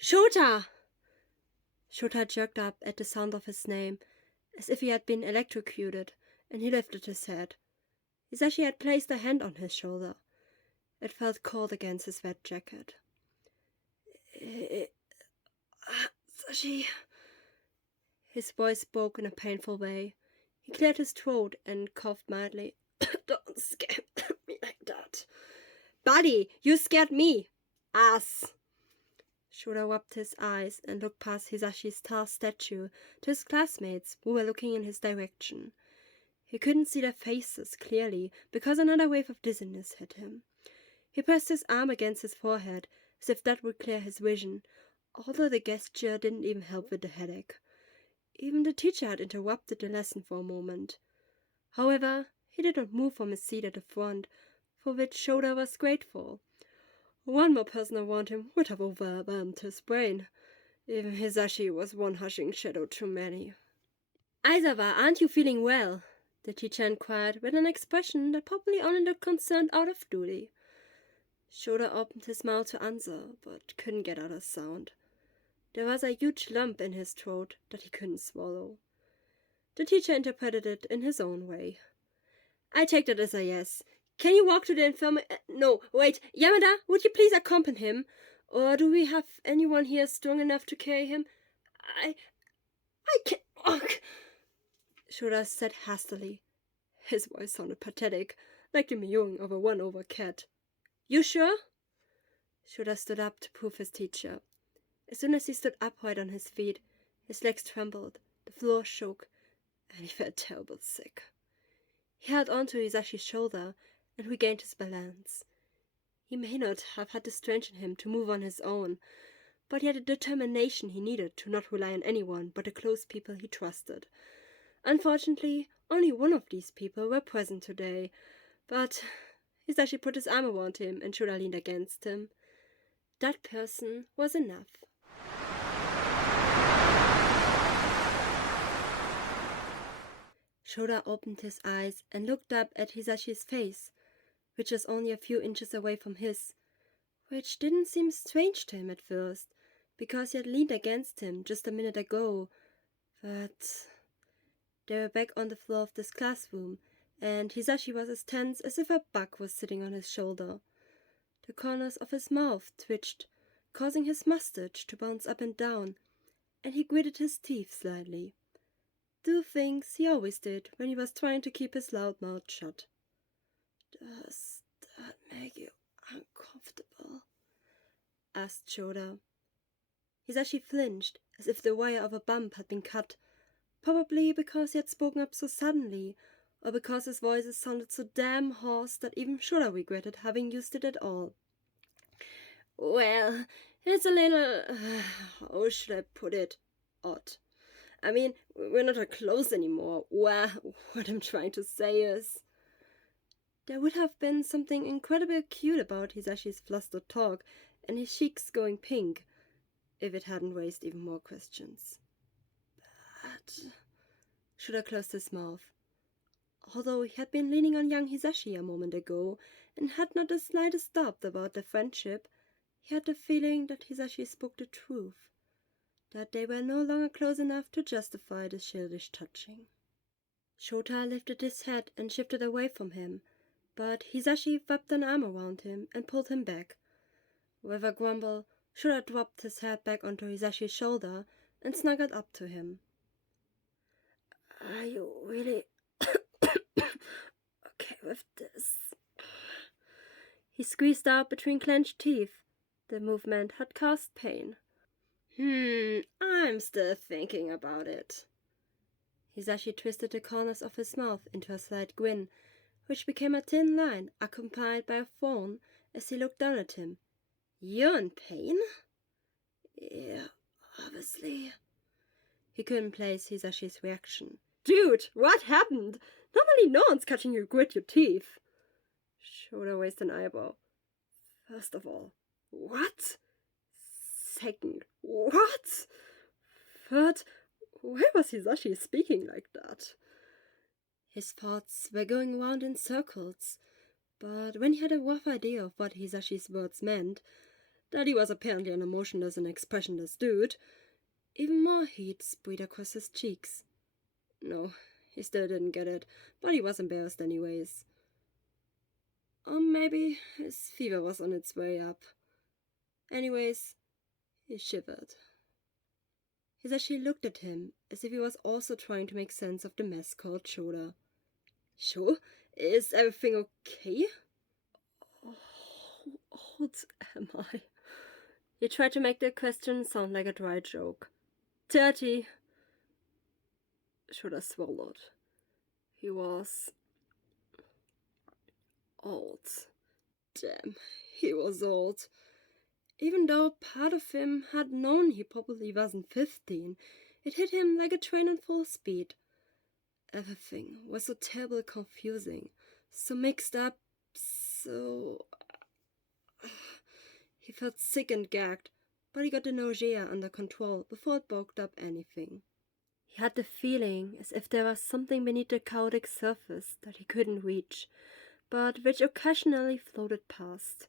Shouta! Shouta jerked up at the sound of his name, as if he had been electrocuted, and he lifted his head. Hisashi had placed a hand on his shoulder. It felt cold against his wet jacket. Hisashi. His voice spoke in a painful way. He cleared his throat and coughed mildly. Don't scare me like that. Buddy, you scared me! Ass! Shouta rubbed his eyes and looked past Hisashi's tall statue to his classmates who were looking in his direction. He couldn't see their faces clearly because another wave of dizziness hit him. He pressed his arm against his forehead as if that would clear his vision, although the gesture didn't even help with the headache. Even the teacher had interrupted the lesson for a moment. However, he did not move from his seat at the front, for which Shouta was grateful. One more person around him would have overwhelmed his brain. Even Hisashi was one hushing shadow too many. Aizawa, aren't you feeling well? The teacher inquired with an expression that probably only looked concerned out of duty. Shouta opened his mouth to answer, but couldn't get out a sound. There was a huge lump in his throat that he couldn't swallow. The teacher interpreted it in his own way. I take that as a yes. Can you walk to the infirmary? No, wait, Yamada, would you please accompany him? Or do we have anyone here strong enough to carry him? I can't walk, Shouta said hastily. His voice sounded pathetic, like the mewing of a run-over cat. You sure? Shouta stood up to prove his teacher. As soon as he stood upright on his feet, his legs trembled, the floor shook, and he felt terribly sick. He held on to Hisashi's shoulder and regained his balance. He may not have had the strength in him to move on his own, but he had the determination he needed to not rely on anyone but the close people he trusted. Unfortunately, only one of these people were present today, but Hisashi put his arm around him and Shouta leaned against him. That person was enough. Shouta opened his eyes and looked up at Hisashi's face, which was only a few inches away from his, which didn't seem strange to him at first, because he had leaned against him just a minute ago, but they were back on the floor of this classroom, and Hisashi was as tense as if a bug was sitting on his shoulder. The corners of his mouth twitched, causing his mustache to bounce up and down, and he gritted his teeth slightly. Do things he always did when he was trying to keep his loud mouth shut. Does that make you uncomfortable? Asked Shouta. Hisashi flinched, as if the wire of a bump had been cut, probably because he had spoken up so suddenly, or because his voice sounded so damn hoarse that even Shouta regretted having used it at all. Well, it's a little, how should I put it, odd. I mean, we're not that close anymore. Well, what I'm trying to say is... There would have been something incredibly cute about Hisashi's flustered talk and his cheeks going pink, if it hadn't raised even more questions. But... Shouta closed his mouth. Although he had been leaning on young Hisashi a moment ago and had not the slightest doubt about their friendship, he had the feeling that Hisashi spoke the truth, that they were no longer close enough to justify the childish touching. Shouta lifted his head and shifted away from him, but Hisashi wrapped an arm around him and pulled him back. With a grumble, Shouta dropped his head back onto Hisashi's shoulder and snuggled up to him. Are you really okay with this? He squeezed out between clenched teeth. The movement had caused pain. I'm still thinking about it. Hisashi twisted the corners of his mouth into a slight grin, which became a thin line accompanied by a frown as he looked down at him. You're in pain? Yeah, obviously. He couldn't place Hisashi's reaction. Dude, what happened? Normally no one's catching you grit your teeth. Shouta raised an eyebrow. First of all, what? Second, what? Third, why was Hisashi speaking like that? His thoughts were going round in circles, but when he had a rough idea of what Hisashi's words meant, that he was apparently an emotionless and expressionless dude, even more heat sprayed across his cheeks. No, he still didn't get it, but he was embarrassed anyways. Or maybe his fever was on its way up. Anyways, he shivered. Hisashi looked at him as if he was also trying to make sense of the mess called Shouta. Sure, is everything okay? Oh, how old am I? He tried to make the question sound like a dry joke. 30. Shouta swallowed. He was old. Damn, he was old. Even though part of him had known he probably wasn't 15, it hit him like a train on full speed. Everything was so terribly confusing, so mixed up, so... He felt sick and gagged, but he got the nausea under control before it bulked up anything. He had the feeling as if there was something beneath the chaotic surface that he couldn't reach, but which occasionally floated past.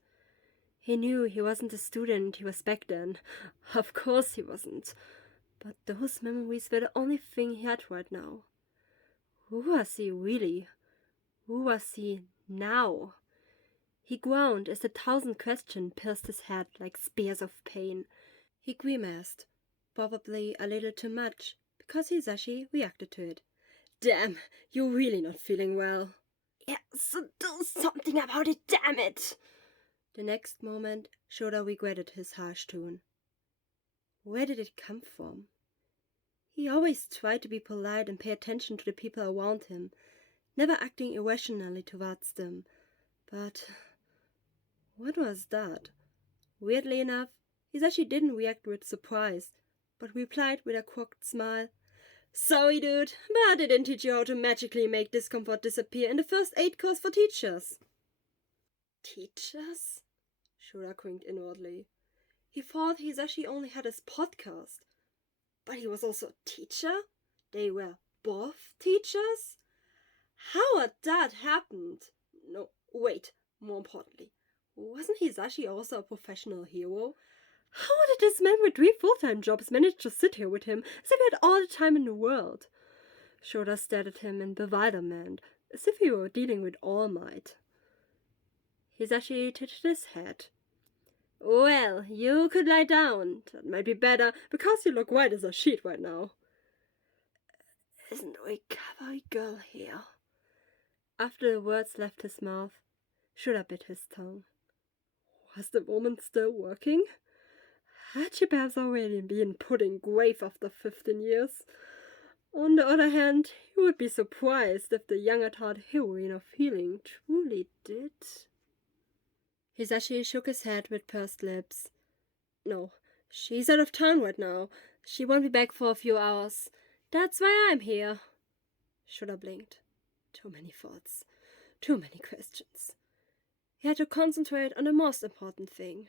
He knew he wasn't the student he was back then. Of course he wasn't. But those memories were the only thing he had right now. Who was he really? Who was he now? He groaned as 1,000 questions pierced his head like spears of pain. He grimaced, probably a little too much, because Hisashi reacted to it. Damn, you're really not feeling well. Yeah, so do something about it, damn it! The next moment, Shouta regretted his harsh tone. Where did it come from? He always tried to be polite and pay attention to the people around him, never acting irrationally towards them. But what was that? Weirdly enough, Hisashi didn't react with surprise, but replied with a crooked smile. Sorry, dude, but I didn't teach you how to magically make discomfort disappear in the first aid course for teachers. Teachers? Shouta cringed inwardly. He thought Hisashi only had his podcast. But he was also a teacher? They were both teachers? How had that happened? No, wait, more importantly, wasn't Hisashi also a professional hero? How did this man with 3 full-time jobs manage to sit here with him as if he had all the time in the world? Shouta stared at him in bewilderment, as if he were dealing with All Might. Hisashi tilted his head. Well, you could lie down. That might be better, because you look white as a sheet right now. Isn't recovery girl here? After the words left his mouth, Shouta bit his tongue. Was the woman still working? Had she perhaps already been put in grave after 15 years? On the other hand, he would be surprised if the young at-heart heroine of healing truly did. Hisashi shook his head with pursed lips. No, she's out of town right now. She won't be back for a few hours. That's why I'm here. Shouta blinked. Too many thoughts. Too many questions. He had to concentrate on the most important thing.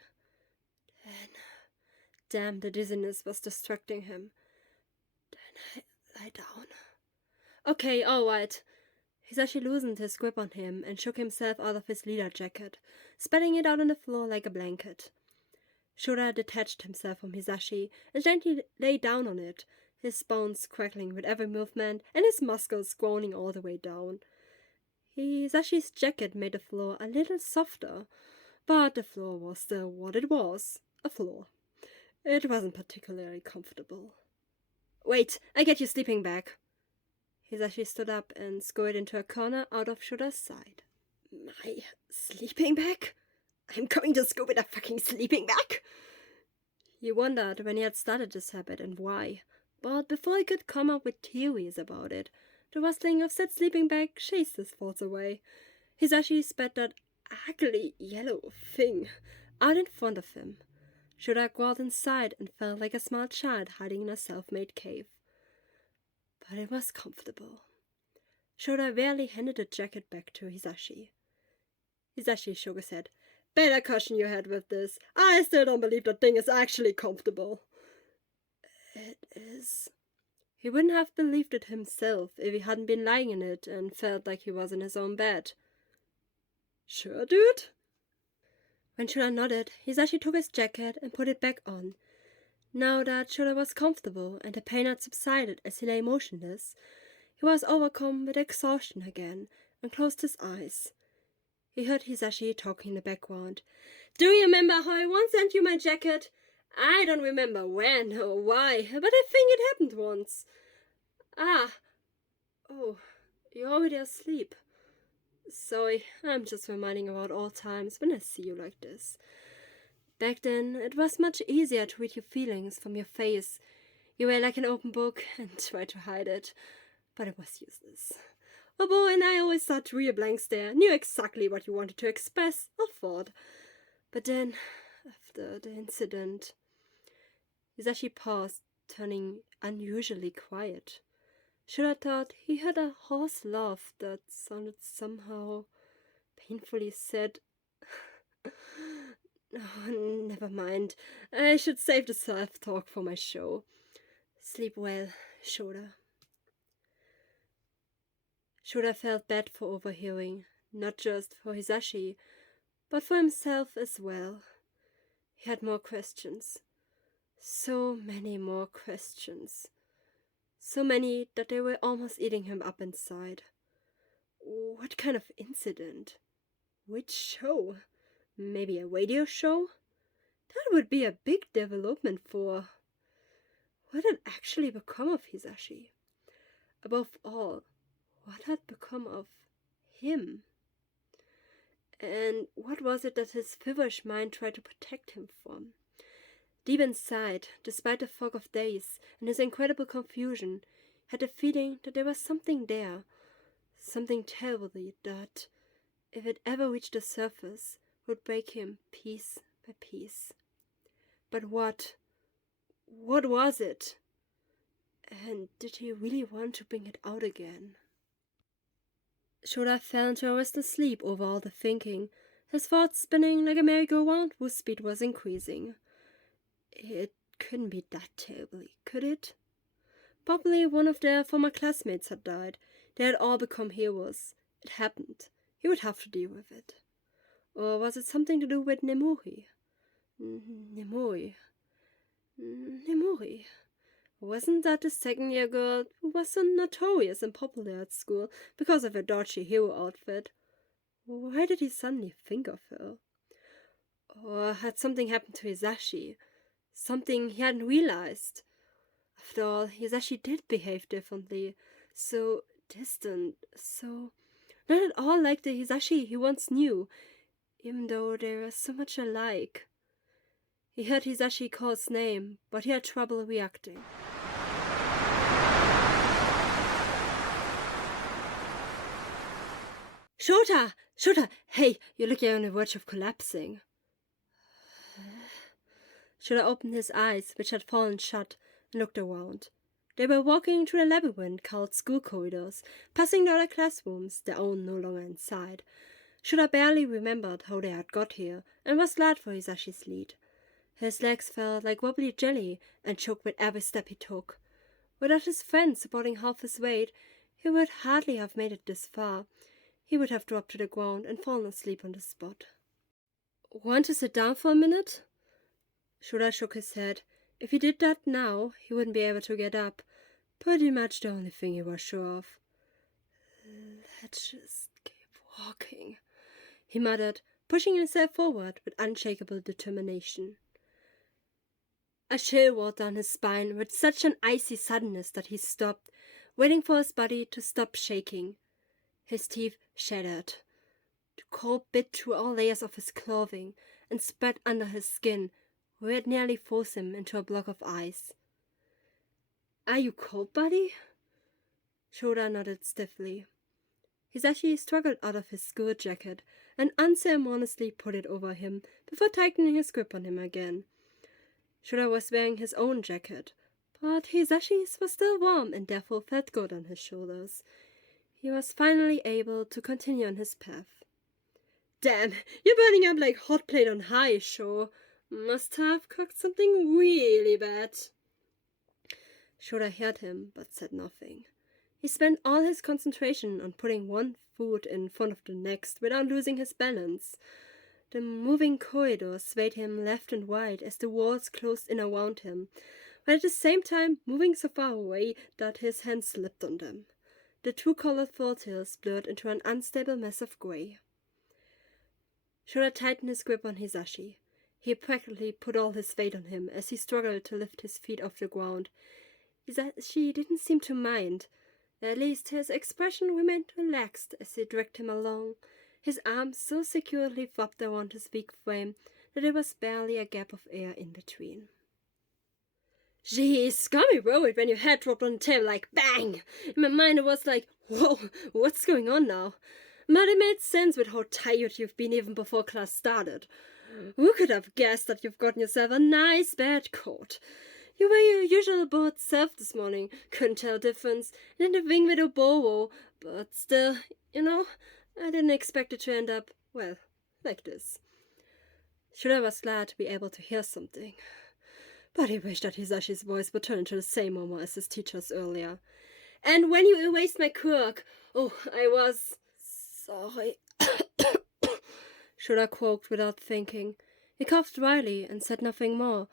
Damn, the dizziness was distracting him. Then I lie down. Okay, all right. Hisashi loosened his grip on him and shook himself out of his leather jacket, spreading it out on the floor like a blanket. Shouta detached himself from Hisashi and gently lay down on it, his bones crackling with every movement and his muscles groaning all the way down. Hisashi's jacket made the floor a little softer, but the floor was still what it was, a floor. It wasn't particularly comfortable. Wait, I get your sleeping bag. Hisashi stood up and scurried into a corner out of Shouta's side. My sleeping bag? I'm going to school with a fucking sleeping bag? He wondered when he had started this habit and why, but before he could come up with theories about it, the rustling of said sleeping bag chased his thoughts away. Hisashi spat that ugly yellow thing out in front of him. Shouta crawled inside and felt like a small child hiding in a self-made cave. But it was comfortable. Shouta rarely handed the jacket back to Hisashi. Hisashi shook his head. Better caution your head with this. I still don't believe that thing is actually comfortable. It is. He wouldn't have believed it himself if he hadn't been lying in it and felt like he was in his own bed. Sure, dude? When Shouta nodded, Hisashi took his jacket and put it back on. Now that Shouta was comfortable and the pain had subsided as he lay motionless, he was overcome with exhaustion again and closed his eyes. He heard Hisashi talking in the background. "Do you remember how I once sent you my jacket? I don't remember when or why, but I think it happened once. Ah. Oh, you're already asleep. Sorry, I'm just reminding about old times when I see you like this. Back then, it was much easier to read your feelings from your face. You were like an open book and tried to hide it, but it was useless. Oboro and I always sat through your blank stare, knew exactly what you wanted to express or thought. But then, after the incident..." Hisashi paused, turning unusually quiet. Shouta thought he heard a hoarse laugh that sounded somehow painfully sad. Oh, never mind. I should save the self-talk for my show. Sleep well, Shouta. Shouta felt bad for overhearing, not just for Hisashi, but for himself as well. He had more questions. So many more questions. So many that they were almost eating him up inside. What kind of incident? Which show? Maybe a radio show? That would be a big development for... What had actually become of Hisashi? Above all, what had become of him? And what was it that his feverish mind tried to protect him from? Deep inside, despite the fog of days and his incredible confusion, he had the feeling that there was something there, something terribly that, if it ever reached the surface, would break him piece by piece. But what? What was it? And did he really want to bring it out again? Shouta fell into a restless sleep over all the thinking, his thoughts spinning like a merry-go-round whose speed was increasing. It couldn't be that terribly, could it? Probably one of their former classmates had died. They had all become heroes. It happened. He would have to deal with it. Or was it something to do with Nemori? Nemori. Wasn't that the second-year girl who was so notorious and popular at school because of her dodgy hero outfit? Why did he suddenly think of her? Or had something happened to Hisashi? Something he hadn't realized? After all, Hisashi did behave differently. So distant, so not at all like the Hisashi he once knew, even though they were so much alike. He heard Hisashi call his name, but he had trouble reacting. Shouta! Shouta! Hey, you look like you're on the verge of collapsing. Shouta opened his eyes, which had fallen shut, and looked around. They were walking through the labyrinth called school corridors, passing the other classrooms, their own no longer inside. Shouta barely remembered how they had got here, and was glad for Hisashi's lead. His legs felt like wobbly jelly and shook with every step he took. Without his friend supporting half his weight, he would hardly have made it this far. He would have dropped to the ground and fallen asleep on the spot. Want to sit down for a minute? Shouta shook his head. If he did that now, he wouldn't be able to get up. Pretty much the only thing he was sure of. Let's just keep walking, he muttered, pushing himself forward with unshakable determination. A chill rolled down his spine with such an icy suddenness that he stopped, waiting for his body to stop shaking. His teeth shattered. The cold bit through all layers of his clothing and spread under his skin, where it nearly froze him into a block of ice. Are you cold, buddy? Shouta nodded stiffly. Hisashi struggled out of his school jacket and unceremoniously put it over him before tightening his grip on him again. Shouta was wearing his own jacket, but Hisashi's was still warm and therefore felt good on his shoulders. He was finally able to continue on his path. Damn, you're burning up like hot plate on high, Sho. Must have cooked something really bad. Shouta heard him, but said nothing. He spent all his concentration on putting one foot in front of the next without losing his balance. The moving corridor swayed him left and right as the walls closed in around him, but at the same time moving so far away that his hand slipped on them. The two-colored volatiles blurred into an unstable mess of gray. Shouta tightened his grip on Hisashi. He practically put all his weight on him as he struggled to lift his feet off the ground. Hisashi didn't seem to mind. At least his expression remained relaxed as he dragged him along, his arms so securely wrapped around his weak frame that there was barely a gap of air in between. Jeez, got me worried when your head dropped on the table like bang! In my mind it was like, whoa, what's going on now? But it made sense with how tired you've been even before class started. Who could have guessed that you've gotten yourself a nice bad coat? You were your usual bored self this morning, couldn't tell difference, and in the wing with Oboro, but still, I didn't expect it to end up, well, like this. Shouta was glad to be able to hear something, but he wished that Hisashi's voice would turn into the same murmur as his teacher's earlier. And when you erased my quirk, I was sorry. Shouta croaked without thinking. He coughed dryly and said nothing more,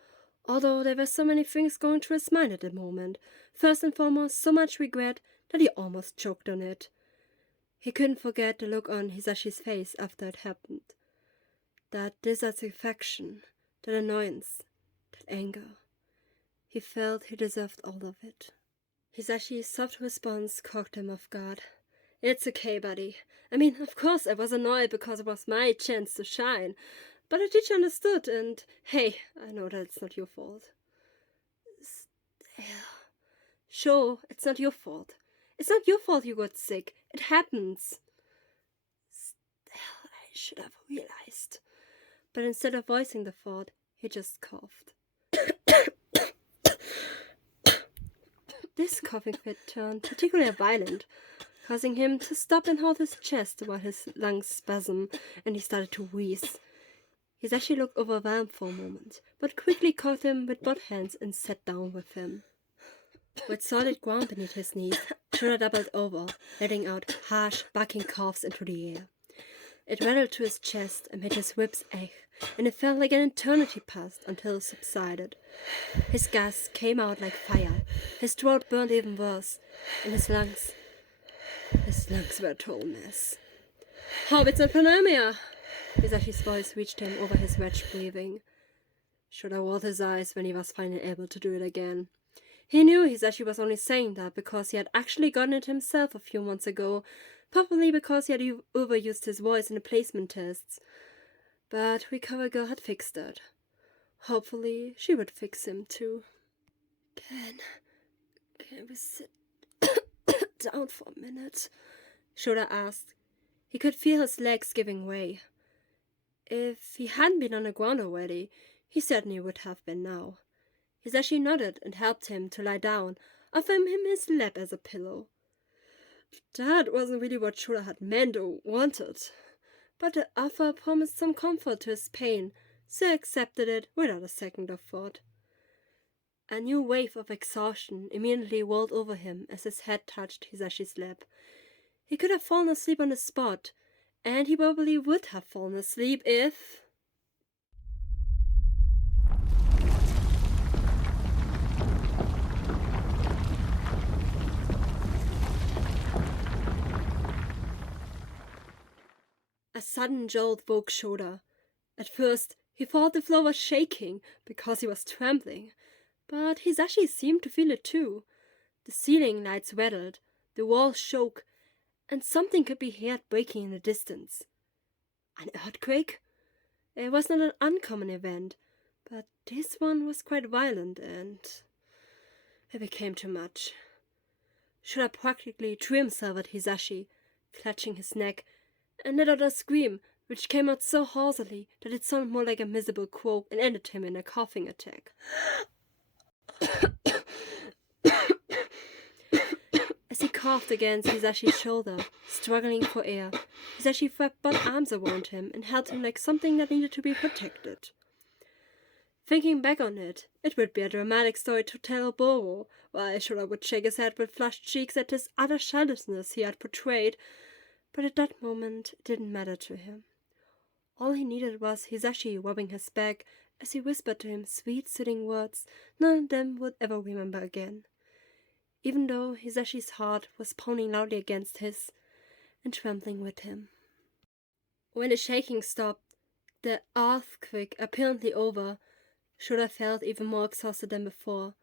although there were so many things going through his mind at the moment. First and foremost, so much regret that he almost choked on it. He couldn't forget the look on Hisashi's face after it happened. That dissatisfaction, that annoyance, that anger. He felt he deserved all of it. Hisashi's soft response caught him off guard. It's okay, buddy. I mean, of course I was annoyed because it was my chance to shine. But the teacher understood, and hey, I know that it's not your fault. Sure, it's not your fault. It's not your fault you got sick. It happens. Still, I should have realized. But instead of voicing the thought, he just coughed. This coughing fit turned particularly violent, causing him to stop and hold his chest while his lungs spasmed and he started to wheeze. Hisashi looked overwhelmed for a moment, but quickly caught him with both hands and sat down with him. With solid ground beneath his knees, Shouta doubled over, letting out harsh, barking coughs into the air. It rattled to his chest and made his ribs ache, and it felt like an eternity passed until it subsided. His gasps came out like fire, his throat burned even worse, and his lungs were a total mess. Hope it's not pneumonia! Hisashi's voice reached him over his wretched breathing. Shouta rolled his eyes when he was finally able to do it again. He knew Hisashi was only saying that because he had actually gotten it himself a few months ago, probably because he had overused his voice in the placement tests. But Recover Girl had fixed that. Hopefully, she would fix him too. Can we sit down for a minute? Shouta asked. He could feel his legs giving way. If he hadn't been on the ground already, he certainly would have been now. Hisashi nodded and helped him to lie down, offering him his lap as a pillow. That wasn't really what Shouta had meant or wanted, but the offer promised some comfort to his pain, so he accepted it without a second of thought. A new wave of exhaustion immediately rolled over him as his head touched Hisashi's lap. He could have fallen asleep on the spot, and he probably would have fallen asleep if... A sudden jolt woke Shouta. At first, he thought the floor was shaking because he was trembling, but Hisashi seemed to feel it too. The ceiling lights rattled, the walls shook, and something could be heard breaking in the distance. An earthquake? It was not an uncommon event, but this one was quite violent, and it became too much. Shouta practically threw himself at Hisashi, clutching his neck, and let out a scream, which came out so hoarsely that it sounded more like a miserable croak and ended him in a coughing attack. As he coughed against Hisashi's shoulder, struggling for air, Hisashi wrapped both arms around him and held him like something that needed to be protected. Thinking back on it, it would be a dramatic story to tell Oboro, while Shouta would shake his head with flushed cheeks at this utter childishness he had portrayed, but at that moment it didn't matter to him. All he needed was Hisashi rubbing his back as he whispered to him sweet, soothing words none of them would ever remember again, even though Hisashi's heart was pounding loudly against his and trembling with him. When the shaking stopped, the earthquake apparently over, Shouta felt even more exhausted than before,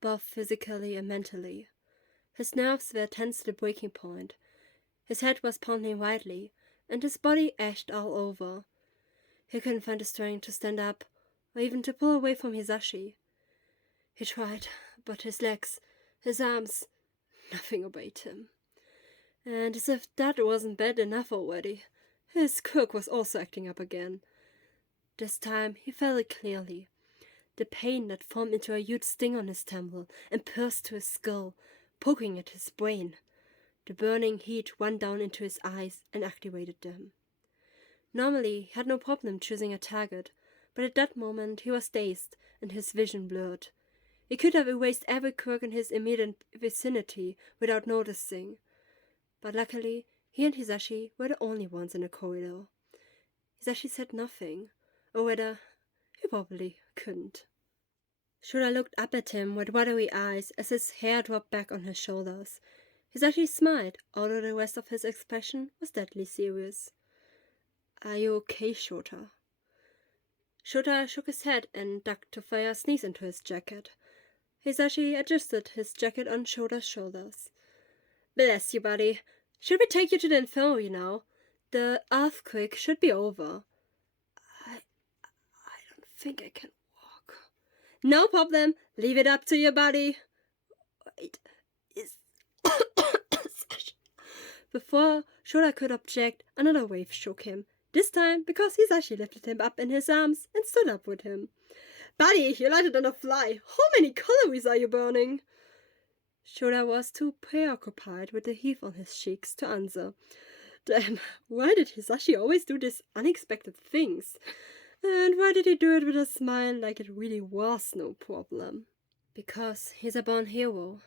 both physically and mentally. His nerves were tense to the breaking point. His head was pounding wildly, and his body ached all over. He couldn't find the strength to stand up, or even to pull away from Hisashi. He tried, but his legs, his arms, nothing obeyed him. And as if that wasn't bad enough already, his Quirk was also acting up again. This time he felt it clearly. The pain that formed into a huge sting on his temple and pierced to his skull, poking at his brain. The burning heat ran down into his eyes and activated them. Normally, he had no problem choosing a target, but at that moment he was dazed and his vision blurred. He could have erased every Quirk in his immediate vicinity without noticing. But luckily, he and Hisashi were the only ones in the corridor. Hisashi said nothing, or rather, he probably couldn't. Shouta looked up at him with watery eyes as his hair dropped back on his shoulders. Hisashi smiled, although the rest of his expression was deadly serious. "Are you okay, Shouta?" Shouta shook his head and ducked to fire a sneeze into his jacket. Hisashi adjusted his jacket on Shouta's shoulders. "Bless you, buddy. Should we take you to the infirmary now? The earthquake should be over." I don't think I can walk." "No problem. Leave it up to your buddy." "Wait, is..." Before Shouta could object, another wave shook him. This time because Hisashi lifted him up in his arms and stood up with him. "Buddy, you're lighter than a fly. How many calories are you burning?" Shouta was too preoccupied with the heave on his cheeks to answer. Damn, why did Hisashi always do these unexpected things? And why did he do it with a smile like it really was no problem? Because he's a born hero.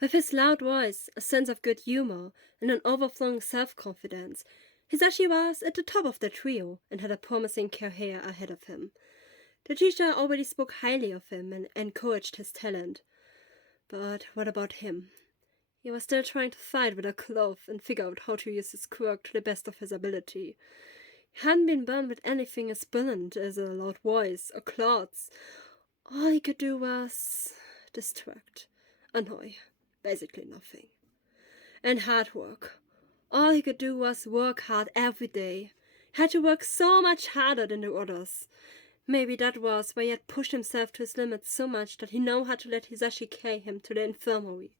With his loud voice, a sense of good humor, and an overflowing self-confidence, Hisashi was at the top of the trio and had a promising career ahead of him. The teacher already spoke highly of him and encouraged his talent. But what about him? He was still trying to fight with a glove and figure out how to use his quirk to the best of his ability. He hadn't been born with anything as brilliant as a loud voice or claws. All he could do was distract, annoy, basically nothing. And hard work. All he could do was work hard every day. He had to work so much harder than the others. Maybe that was why he had pushed himself to his limits so much that he now had to let Hisashi carry him to the infirmary.